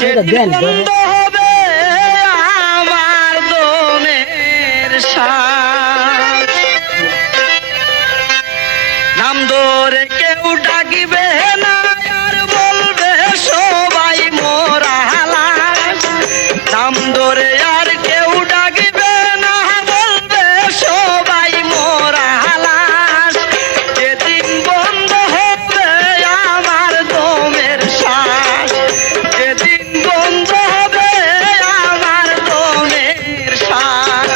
যেদিন বন্ধ হবে আমার দমের শ্বাস, নাম ধরে কেউ ডাকিবে না আর বলবে সবাই মোরা লাশ। নাম ধরে আর কেউ ডাকিবে না বলবে সবাই মোরা লাশ। যেদিন বন্ধ হবে আমার দমের শ্বাস, যেদিন বন্ধ হবে আমার দমের শ্বাস।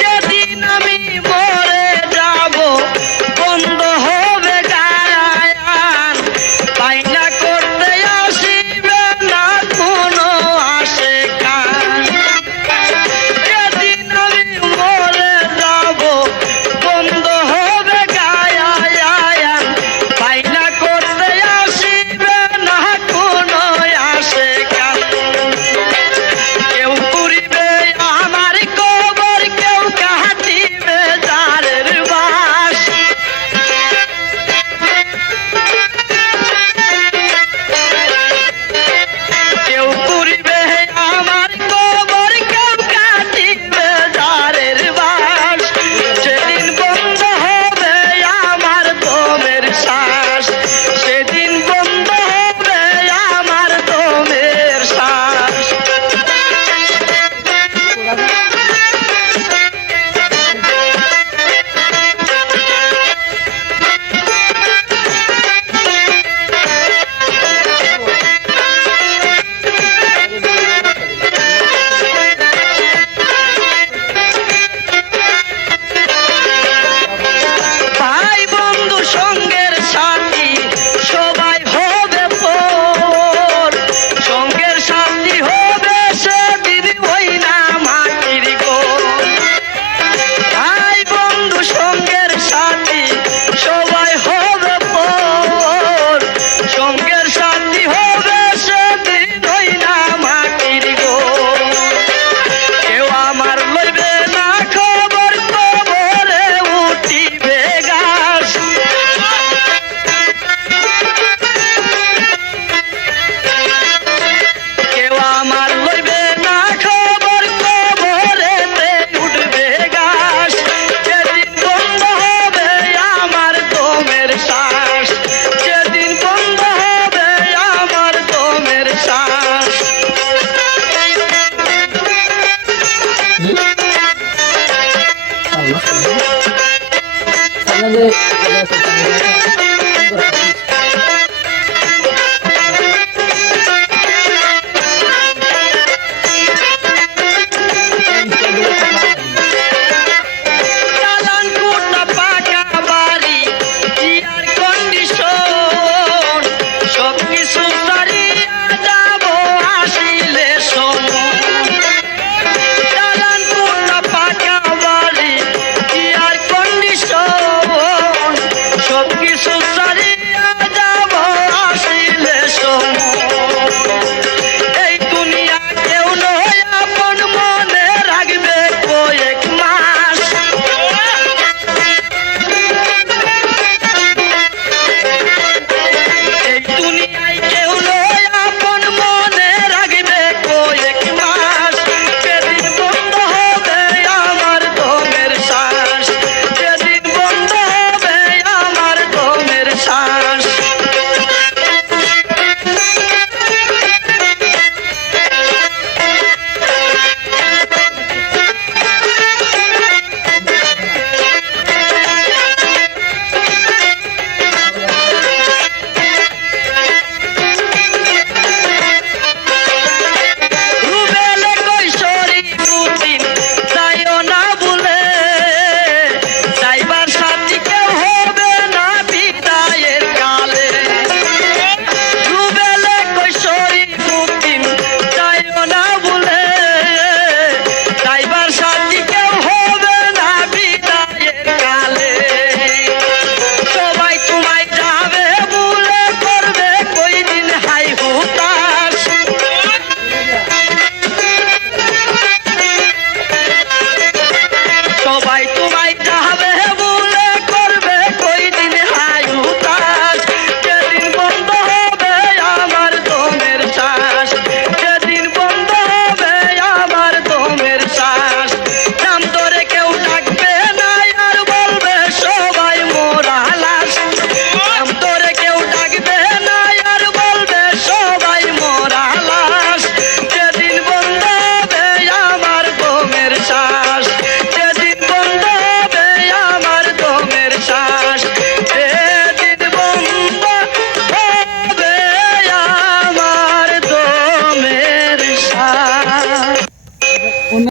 যেদিন আমি মরে যাব বন্ধ হবে গায়ান, বাইনা করতে আসিবে না কোনো আশেকান। যেদিন আমি মরে যাব বন্ধ হবে গায়ান, বাইনা করতে আসিবে না কোনো আশেকান। কেউ পুরিবে আমার কবর, কেউ কাটিবে জারের বাঁশ। কেউ পুরিবে আমার কবর, কেউ কাটিবে জারের বাঁশ। সেদিন বন্ধ হবে আমার দমের শ্বাস, সেদিন বন্ধ হবে আমার দমের শ্বাস। ভাই বন্ধু সঙ্গের সাথী সবাই হবে পর, সঙ্গের সাথী হবে সেদিন ওই না মাটির ঘর। ভাই বন্ধু সঙ্গের সাথী সবাই হবে পর, সঙ্গের সাথী হবে সেদিন ওই না মাটির ঘর। কেউ আমার লইবে না খবর, কবরে উঠিবে ঘাস। কেউ আমার লইবে না খবর, কবরেতে উঠবে ঘাস। যেদিন বন্ধ হবে আমার দমের শ্বাস, যেদিন বন্ধ হবে আমার দমের শ্বাস। আপনাদের